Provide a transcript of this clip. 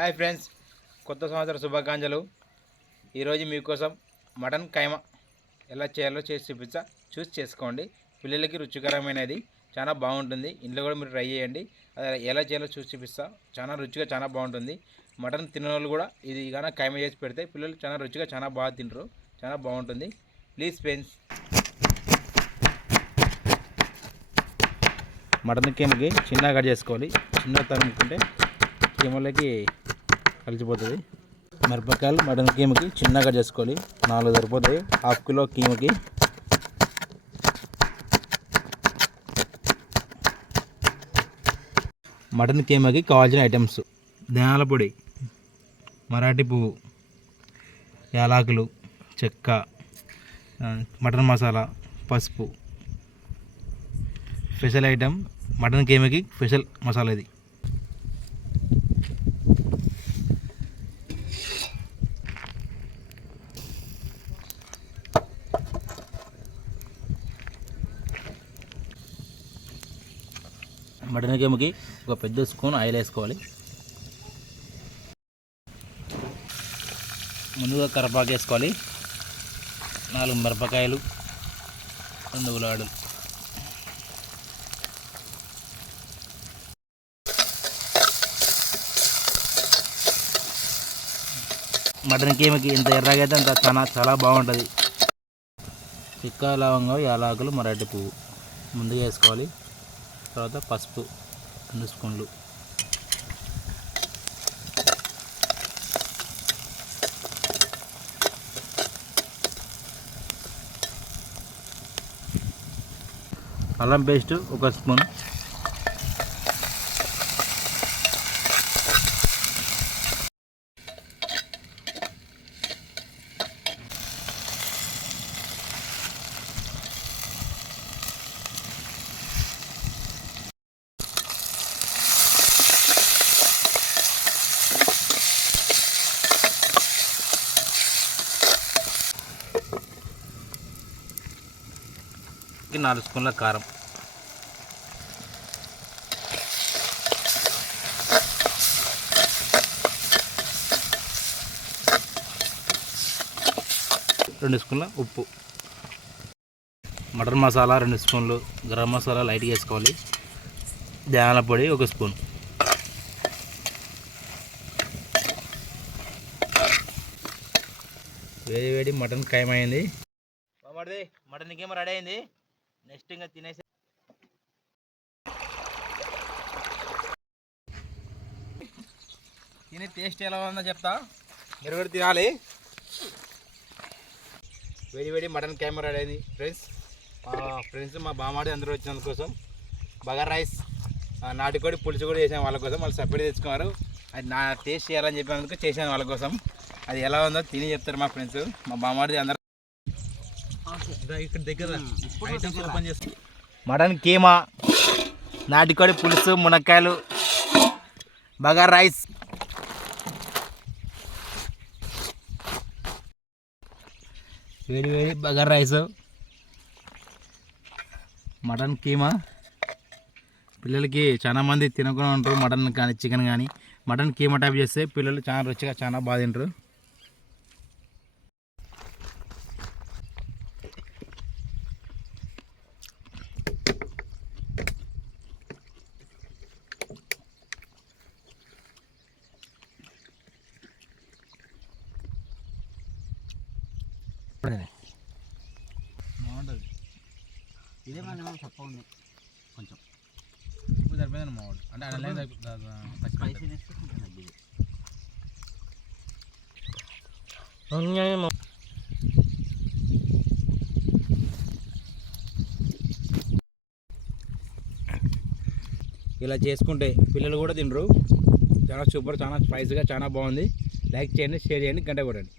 Hi friends, కొత్త సంవత్సర శుభాకాంక్షలు. ఈరోజు మీకోసం మటన్ కైమా ఎలా చేయాలో చేసి చూపించా. చూసి చేసుకోండి. పిల్లలకి రుచికరమైనది, చాలా బాగుంటుంది. ఇంట్లో కూడా మీరు ట్రై చేయండి. ఎలా చేయాలో చూసి చూపిస్తా. చాలా రుచిగా చాలా బాగుంటుంది. మటన్ తినే వాళ్ళు కూడా ఇది కానీ కైమా చేసి పెడితే పిల్లలు చాలా రుచిగా చాలా బాగా తింటారు. చాలా బాగుంటుంది. ప్లీజ్ ఫ్రెండ్స్, మటన్ కీమకి చిన్నగా కట్ చేసుకోవాలి. చిన్న తరుముకుంటే కీమలకి కలిసిపోతుంది. మిరపకాయలు మటన్ కీమకి చిన్నగా చేసుకోవాలి. 4 సరిపోతాయి. ½ కిలో కీమకి. మటన్ కీమకి కావాల్సిన ఐటమ్స్: ధనియాల పొడి, మరాఠీ పువ్వు, యాలకులు, చెక్క, మటన్ మసాలా, పసుపు. స్పెషల్ ఐటమ్ మటన్ కీమకి స్పెషల్ మసాలా ఇది. మటన్ కీమకి ఒక పెద్ద స్పూన్ ఆయిల్ వేసుకోవాలి. ముందుగా కరివేపాకు వేసుకోవాలి. 4 మిరపకాయలు, 2 ఉల్లిగడ్డలు. మటన్ కీమకి ఎంత ఎర్రగా అయితే అంత చాలా బాగుంటుంది. చెక్క, లవంగం, యాలకులు, మరాఠీ పువ్వు ముందుగా వేసుకోవాలి. తర్వాత పసుపు 2 స్పూన్లు. అల్లం పేస్ట్ 1 స్పూన్. కి 4 స్పూన్ల కారం. రెండు స్పూన్ల ఉప్పు. మటన్ మసాలా 2 స్పూన్లు. గరం మసాలా లైట్గా వేసుకోవాలి. ధనియాల పొడి 1 స్పూన్. వేడి వేడి మటన్ కైమా అయింది. మటన్ కేమో రెడీ అయింది. నెక్స్ట్ ఇంకా తినేసి తినే టేస్ట్ ఎలా ఉందో చెప్తా. మీరు కూడా తినాలి. వేడి వేడి మటన్ కైమా రెడీ అయింది ఫ్రెండ్స్. మా బామాడి అందరూ వచ్చినందుకోసం బగారా రైస్, నాటుకోడి పులుసు కూడా చేసాను వాళ్ళ కోసం. వాళ్ళు సపరేట్ తెచ్చుకున్నారు. అది నా టేస్ట్ చేయాలని చెప్పినందుకు చేశాను వాళ్ళ కోసం. అది ఎలా ఉందో తిని చెప్తారు మా ఫ్రెండ్స్. మా బామాడి అందరూ ఇక్కడ దగ్గర ఓపెన్ చేస్తాం. మటన్ కీమా, నాటుకోడి పులుసు, మునక్కాయలు, బగారా రైస్. వేడి వేడి బగారా రైస్, మటన్ కీమా. పిల్లలకి చాలా మంది తినకుండా ఉంటారు మటన్ కానీ చికెన్ కానీ. మటన్ కీమా టైప్ చేస్తే పిల్లలు చాలా రుచిగా చాలా బాగా తింటారు. బాగుంటుంది. ఇదే మన తప్ప ఉంది కొంచెం ఉప్పు సరిపోయిందండి మావాడు. అంటే ఇలా చేసుకుంటే పిల్లలు కూడా తినరు. చాలా సూపర్, చాలా స్పైసీగా చాలా బాగుంది. లైక్ చేయండి, షేర్ చేయండి, గంట కొట్టండి.